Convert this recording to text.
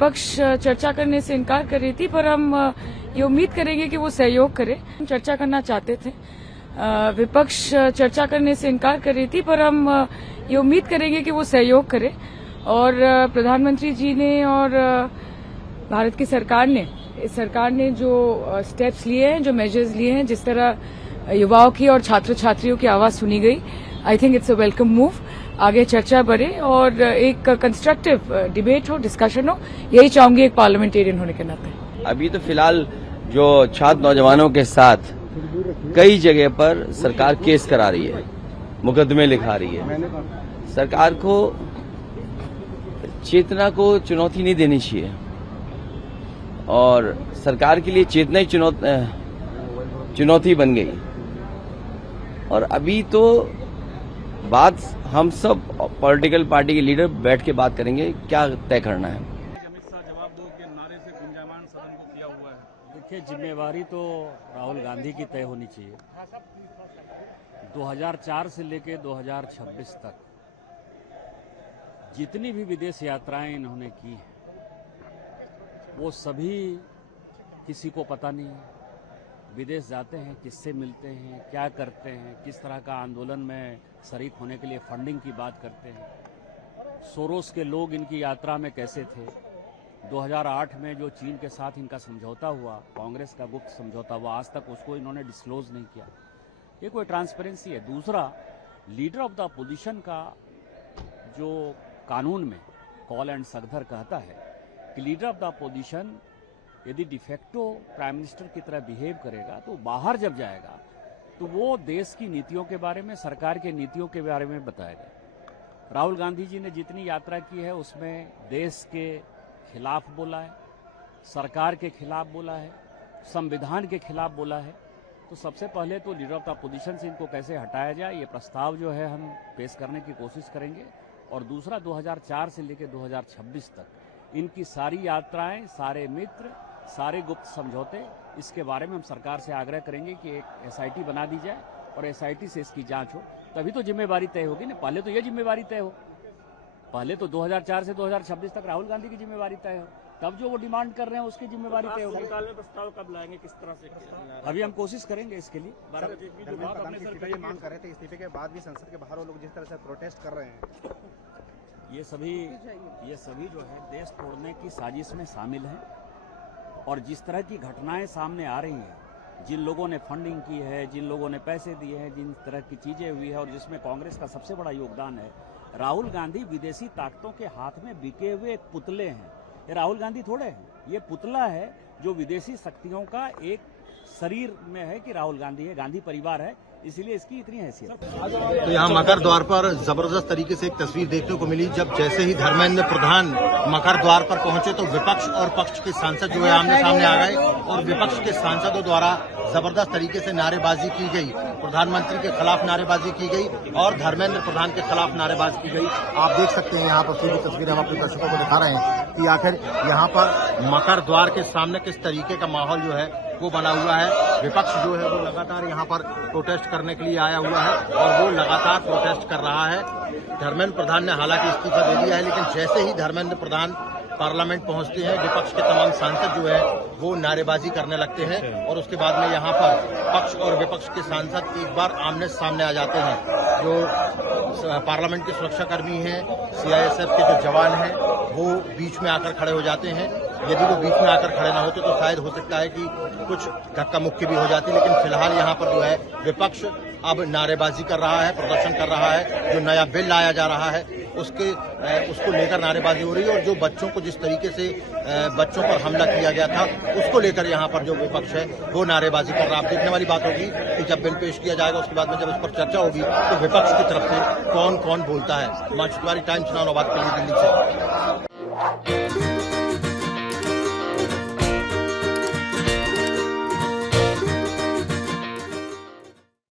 विपक्ष चर्चा करने से इनकार कर रही थी, पर हम ये उम्मीद करेंगे कि वो सहयोग करे। हम चर्चा करना चाहते थे, विपक्ष चर्चा करने से इनकार कर रही थी, पर हम ये उम्मीद करेंगे कि वो सहयोग करे। और प्रधानमंत्री जी ने और भारत की सरकार ने जो स्टेप्स लिए हैं, जो मेजर्स लिए हैं, जिस तरह युवाओं की और छात्र छात्रियों की आवाज सुनी गई, I think it's a welcome move. आगे चर्चा बढ़े और एक कंस्ट्रक्टिव डिबेट हो, डिस्कशन हो, यही चाहूंगी एक पार्लियामेंटेरियन होने के नाते। अभी तो फिलहाल जो छात्र नौजवानों के साथ कई जगह पर सरकार केस करा रही है, मुकदमे लिखा रही है। सरकार को चेतना को चुनौती नहीं देनी चाहिए और सरकार के लिए चेतना ही चुनौती बन गई। और अभी तो बात हम सब पॉलिटिकल पार्टी के लीडर बैठ के बात करेंगे क्या तय करना है। अमित शाह जवाब दो के नारे से गुंजायमान सदन को किया हुआ है। देखिए, जिम्मेवारी तो राहुल गांधी की तय होनी चाहिए। 2004 से लेकर 2026 तक जितनी भी विदेश यात्राएं इन्होंने की हैं, वो सभी किसी को पता नहीं है। विदेश जाते हैं, किससे मिलते हैं, क्या करते हैं, किस तरह का आंदोलन में शरीक होने के लिए फंडिंग की बात करते हैं। सोरोस के लोग इनकी यात्रा में कैसे थे। 2008 में जो चीन के साथ इनका समझौता हुआ, कांग्रेस का गुप्त समझौता हुआ, आज तक उसको इन्होंने डिस्क्लोज नहीं किया। ये कोई ट्रांसपेरेंसी है। दूसरा, लीडर ऑफ द अपोजिशन का जो कानून में कॉल एंड सगधर कहता है कि लीडर ऑफ द अपोजिशन यदि डिफेक्टो प्राइम मिनिस्टर की तरह बिहेव करेगा तो बाहर जब जाएगा तो वो देश की नीतियों के बारे में, सरकार के नीतियों के बारे में बताएगा। राहुल गांधी जी ने जितनी यात्रा की है उसमें देश के खिलाफ बोला है, सरकार के खिलाफ बोला है, संविधान के खिलाफ बोला है। तो सबसे पहले तो लीडर ऑफ द अपोजिशन से इनको कैसे हटाया जाए, ये प्रस्ताव जो है हम पेश करने की कोशिश करेंगे। और दूसरा, 2004 से लेकर 2026 तक इनकी सारी यात्राएं, सारे मित्र, सारे गुप्त समझौते, इसके बारे में हम सरकार से आग्रह करेंगे कि एक एसआईटी बना दी जाए और एसआईटी से इसकी जांच हो, तभी तो जिम्मेवारी तय होगी ना। पहले तो ये जिम्मेवारी तय हो, पहले तो 2004 से 2026 तक राहुल गांधी की जिम्मेवारी तय हो, तब जो वो डिमांड कर रहे हैं उसकी जिम्मेवारी तय होगी। सरकार में प्रस्ताव कब लाएंगे, किस तरह से? अभी हम कोशिश करेंगे इसके लिए। मांग कर रहे थे, इस्तीफे के बाद भी संसद के बाहर वो लोग जिस तरह से प्रोटेस्ट कर रहे हैं, ये सभी जो है देश तोड़ने की साजिश में शामिल हैं। और जिस तरह की घटनाएं सामने आ रही हैं, जिन लोगों ने फंडिंग की है, जिन लोगों ने पैसे दिए हैं, जिन तरह की चीजें हुई है, और जिसमें कांग्रेस का सबसे बड़ा योगदान है। राहुल गांधी विदेशी ताकतों के हाथ में बिके हुए एक पुतले हैं। ये राहुल गांधी थोड़े हैं, ये पुतला है जो विदेशी शक्तियों का एक शरीर में है कि राहुल गांधी है, गांधी परिवार है, इसीलिए इसकी इतनी हैसियत। तो यहाँ मकर द्वार पर जबरदस्त तरीके से एक तस्वीर देखने को मिली। जब जैसे ही धर्मेंद्र प्रधान मकर द्वार पर पहुंचे तो विपक्ष और पक्ष के सांसद जो है आमने सामने आ गए और विपक्ष के सांसदों द्वारा जबरदस्त तरीके से नारेबाजी की गई। प्रधानमंत्री के खिलाफ नारेबाजी की गई और धर्मेंद्र प्रधान के खिलाफ नारेबाजी की गई। आप देख सकते हैं यहाँ पर सीधी तस्वीर हम अपने दर्शकों को दिखा रहे हैं कि आखिर यहाँ पर मकर द्वार के सामने किस तरीके का माहौल जो है वो बना हुआ है। विपक्ष जो है वो लगातार यहाँ पर प्रोटेस्ट करने के लिए आया हुआ है और वो लगातार प्रोटेस्ट कर रहा है। धर्मेंद्र प्रधान ने हालांकि इस्तीफा दे दिया है, लेकिन जैसे ही धर्मेंद्र प्रधान पार्लियामेंट पहुंचते हैं, विपक्ष के तमाम सांसद जो है वो नारेबाजी करने लगते हैं और उसके बाद में यहाँ पर पक्ष और विपक्ष के सांसद एक बार आमने सामने आ जाते हैं। जो पार्लियामेंट के सुरक्षाकर्मी हैं, सीआईएसएफ के जो जवान हैं, वो बीच में आकर खड़े हो जाते हैं। यदि वो बीच में आकर खड़े ना होते तो शायद हो सकता है कि कुछ धक्का मुक्की भी हो जाती, लेकिन फिलहाल यहाँ पर जो है विपक्ष अब नारेबाजी कर रहा है, प्रदर्शन कर रहा है। जो नया बिल लाया जा रहा है उसको लेकर नारेबाजी हो रही है और जो बच्चों को जिस तरीके से बच्चों पर हमला किया गया था उसको लेकर यहाँ पर जो विपक्ष है वो नारेबाजी कर रहा है। अब देखने वाली बात होगी कि जब बिल पेश किया जाएगा उसके बाद में जब इस पर चर्चा होगी तो विपक्ष की तरफ से कौन कौन बोलता है। मंच तिवारी, टाइम्स नाउ, नवाबाद के लिए, दिल्ली से।